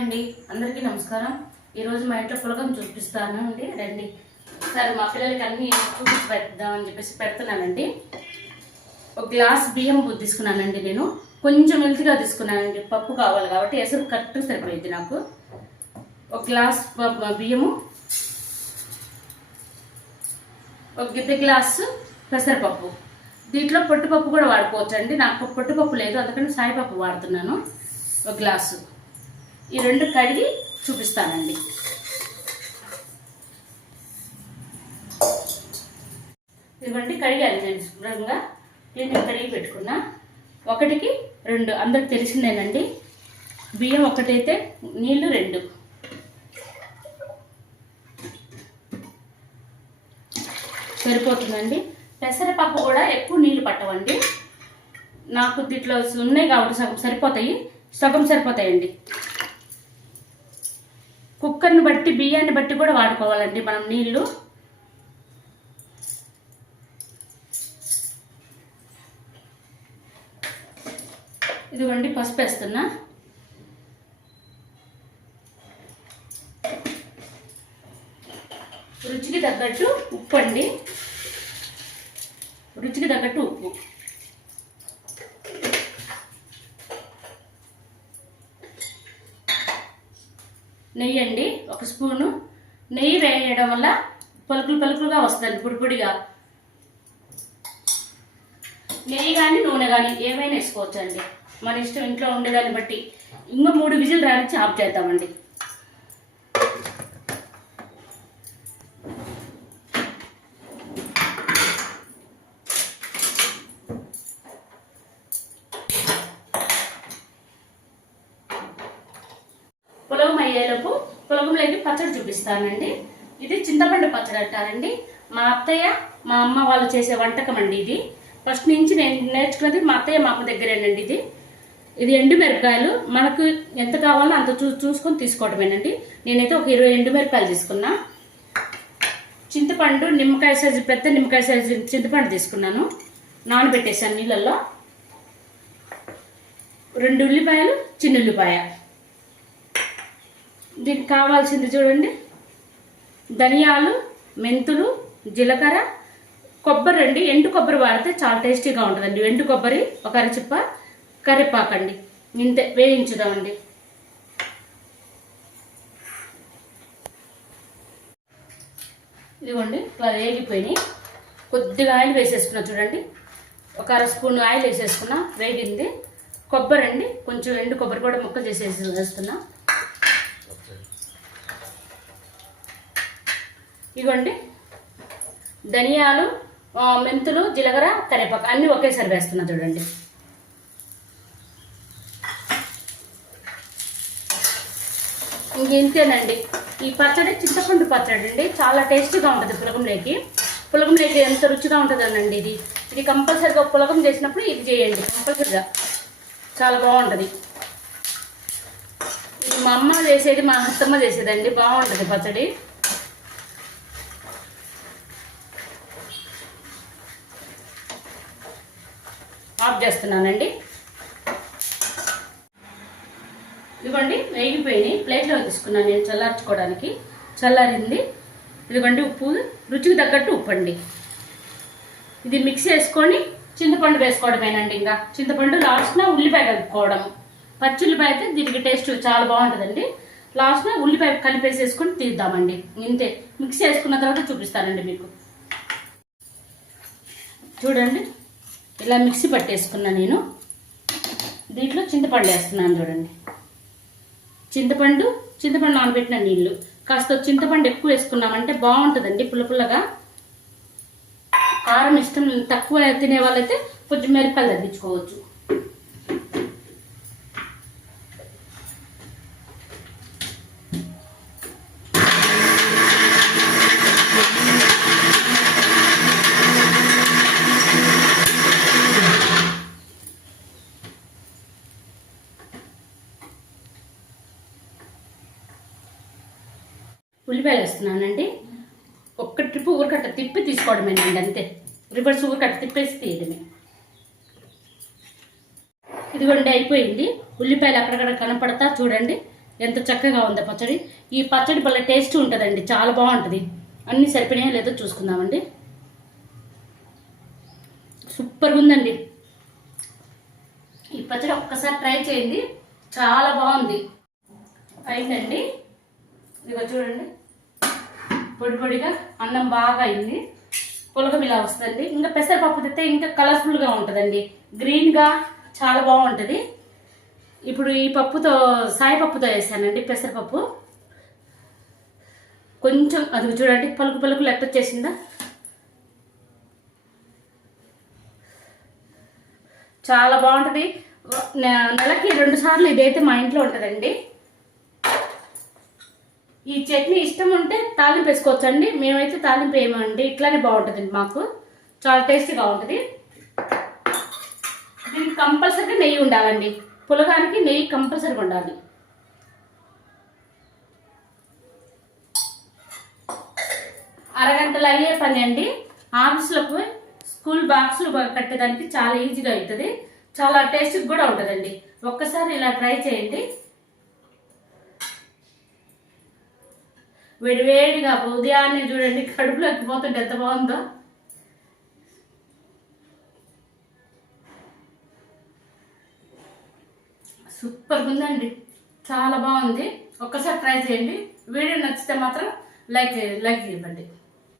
అండి, అందరికీ నమస్కారం. ఈరోజు మా ఇంట్లో పులగం చూపిస్తాను అండి. రండి సరే, మా పిల్లలకి అన్నీ చూపించి పెడదామని చెప్పేసి పెడుతున్నానండి. ఒక గ్లాస్ బియ్యం తీసుకున్నానండి. నేను కొంచెం హెల్త్గా తీసుకున్నానండి. పప్పు కావాలి కాబట్టి ఎసరు కరెక్ట్గా సరిపోయింది నాకు. ఒక గ్లాస్ బియ్యము, ఒక గిద్దె గ్లాసు పెసరపప్పు. దీంట్లో పొట్టుపప్పు కూడా వాడుకోవచ్చు అండి. నాకు పొట్టుపప్పు లేదు, అందుకని సాయిపప్పు వాడుతున్నాను. ఒక గ్లాసు. ఈ రెండు కడిగి చూపిస్తానండి. ఇదిగోండి, కడిగాను నేను శుభ్రంగా. క్లీన్గా కడిగి పెట్టుకున్నా. ఒకటికి రెండు అందరికి తెలిసిందేనండి. బియ్యం ఒకటైతే నీళ్లు రెండు. సరిపోతుందండి. పెసరపప్పు కూడా ఎక్కువ నీళ్లు పట్టవండి. నాకు దీంట్లో ఉన్నాయి కాబట్టి సగం సరిపోతాయి, సగం సరిపోతాయండి. కుక్కర్ని బట్టి బియ్యాన్ని బట్టి కూడా వాడుకోవాలండి మనం నీళ్లు. ఇదిగోండి, పసుపు వేస్తున్నా. రుచికి తగ్గట్టు ఉప్పు అండి. రుచికి తగ్గట్టు ఉప్పు. నెయ్యి అండి, ఒక స్పూను. నెయ్యి వేయడం వల్ల పలుకులుగా వస్తుంది, పొడిగా. నెయ్యి కానీ నూనె కానీ ఏమైనా వేసుకోవచ్చండి, మన ఇష్టం. ఇంట్లో ఉండేదాన్ని బట్టి. ఇంకా 3 విజిల్ రానిచ్చి ఆఫ్ చేద్దామండి. పులగం అయ్యేలోపు పులగంలోకి పచ్చడి చూపిస్తానండి. ఇది చింతపండు పచ్చడి అంటారండి. మా అత్తయ్య మా అమ్మ వాళ్ళు చేసే వంటకం అండి ఇది. ఫస్ట్ నుంచి నేను నేర్చుకున్నది మా అత్తయ్య మా అమ్మ దగ్గరేనండి. ఇది ఎండుమిరపకాయలు మనకు ఎంత కావాలో అంత చూసుకొని తీసుకోవడమేనండి. నేనైతే ఒక 20 ఎండుమిరపకాయలు తీసుకున్నా. చింతపండు నిమ్మకాయ సైజు, పెద్ద నిమ్మకాయ సైజు చింతపండు తీసుకున్నాను. నానబెట్టేసాను నీళ్ళల్లో. 2 ఉల్లిపాయలు, చిన్న ఉల్లిపాయ. దీనికి కావాల్సింది చూడండి, ధనియాలు, మెంతులు, జీలకర్ర, కొబ్బరి అండి. ఎండు కొబ్బరి వాడితే చాలా టేస్టీగా ఉంటుందండి. ఎండు కొబ్బరి ఒక అరచిప్ప, కరివేపాకండి. ఇంతే, వేయించుదామండి. ఇదిగోండి, ఇట్లా వేగిపోయినాయి. కొద్దిగా ఆయిల్ వేసేసుకున్నా చూడండి. ఒక 1/2 స్పూన్ ఆయిల్ వేసేసుకున్నా. వేగింది. కొబ్బరి అండి, కొంచెం ఎండు కొబ్బరి కూడా ముక్కలు చేసేసి వేస్తున్నా. ఇదిగోండి, ధనియాలు, మెంతులు, జీలకర్ర, కరివేపాకు అన్నీ ఒకేసారి వేస్తున్నా చూడండి. ఇంకేంతేనండి. ఈ పచ్చడి చింతపండు పచ్చడి అండి. చాలా టేస్టీగా ఉంటుంది పులగంలోకి. పులగంలోకి ఎంత రుచిగా ఉంటుందనండి. ఇది కంపల్సరిగా పులగం చేసినప్పుడు ఇది చేయండి కంపల్సరిగా. చాలా బాగుంటుంది. ఇది మా అమ్మ చేసేది, మా అత్తమ్మ చేసేదండి. బాగుంటుంది పచ్చడి. ఆఫ్ చేస్తున్నానండి. ఇదిగోండి, వేగిపోయినాయి. ప్లేట్లో తీసుకున్నాను నేను చల్లార్చుకోవడానికి. చల్లారింది. ఇదిగోండి, ఉప్పు రుచికి తగ్గట్టు ఉప్పు అండి. ఇది మిక్స్ చేసుకొని చింతపండు వేసుకోవడమేనండి. ఇంకా చింతపండు లాస్ట్న ఉల్లిపాయ కలుపుకోవడం. పచ్చి ఉల్లిపాయ అయితే దీనికి టేస్ట్ చాలా బాగుంటుందండి. లాస్ట్న ఉల్లిపాయ కలిపేసేసుకొని తీద్దామండి. ఇంతే. మిక్స్ చేసుకున్న తర్వాత చూపిస్తానండి మీకు. చూడండి, ఇలా మిక్సీ పట్టేసుకున్నా నేను. దీంట్లో చింతపండు వేస్తున్నాను చూడండి. చింతపండు నానబెట్టిన నీళ్ళు. కాస్త చింతపండు ఎక్కువ వేసుకున్నామంటే బాగుంటుందండి, పుల్లగా. కారం ఇష్టం తక్కువ తినే వాళ్ళైతే కొంచెం మిరపకాయలు తగ్గించుకోవచ్చు. ఉల్లిపాయలు వేస్తున్నానండి. ఒక్క ట్రిప్ ఊరకట్ట తిప్పి తీసుకోవడమేనండి, అంతే. రివర్స్ ఊరకట్ట తిప్పేసి తీయడమే. ఇదిగోండి, అయిపోయింది. ఉల్లిపాయలు అక్కడక్కడ కనపడతా చూడండి. ఎంత చక్కగా ఉందో పచ్చడి. ఈ పచ్చడి భలే టేస్ట్ ఉంటుందండి, చాలా బాగుంటుంది. అన్నీ సరిపోయినాయో లేదో చూసుకుందామండి. సూపర్గా ఉందండి ఈ పచ్చడి, ఒక్కసారి ట్రై చేయండి, చాలా బాగుంది. అయిందండి, ఇదిగో చూడండి, పొడి పొడిగా అన్నం బాగా అయింది, పులగం ఇలా వస్తుంది. ఇంకా పెసరపప్పు తిస్తే ఇంకా కలర్ఫుల్గా ఉంటుందండి, గ్రీన్గా చాలా బాగుంటుంది. ఇప్పుడు ఈ పప్పుతో సాయిపప్పుతో వేసానండి పెసరపప్పు. కొంచెం అది చూడండి, పలుకు పలుకు లెక్క వచ్చేసిందా, చాలా బాగుంటుంది. నెలకి 2 సార్లు ఇదైతే మా ఇంట్లో ఉంటుందండి. ఈ చట్నీ ఇష్టం ఉంటే తాలింపు వేసుకోవచ్చండి, మేమైతే తాలింపు వేయమండి, ఇట్లానే బాగుంటుందండి, మాకు చాలా టేస్టీగా ఉంటుంది. దీనికి కంపల్సరీగా నెయ్యి ఉండాలండి, పులగానికి నెయ్యి కంపల్సరీగా ఉండాలి. అరగంటలో అయ్యే పని అండి. ఆఫీసులకు స్కూల్ బాక్సులు కట్టేదానికి చాలా ఈజీగా అవుతుంది, చాలా టేస్ట్గా కూడా ఉంటుందండి. ఒక్కసారి ఇలా ట్రై చేయండి. వేడివేడిగా ఉదయాన్నే చూడండి, కడుపులోకి పోతుంటే ఎంత బాగుందో. సూపర్గా ఉందండి, చాలా బాగుంది. ఒక్కసారి ట్రై చేయండి. వీడియో నచ్చితే మాత్రం లైక్ ఇవ్వండి.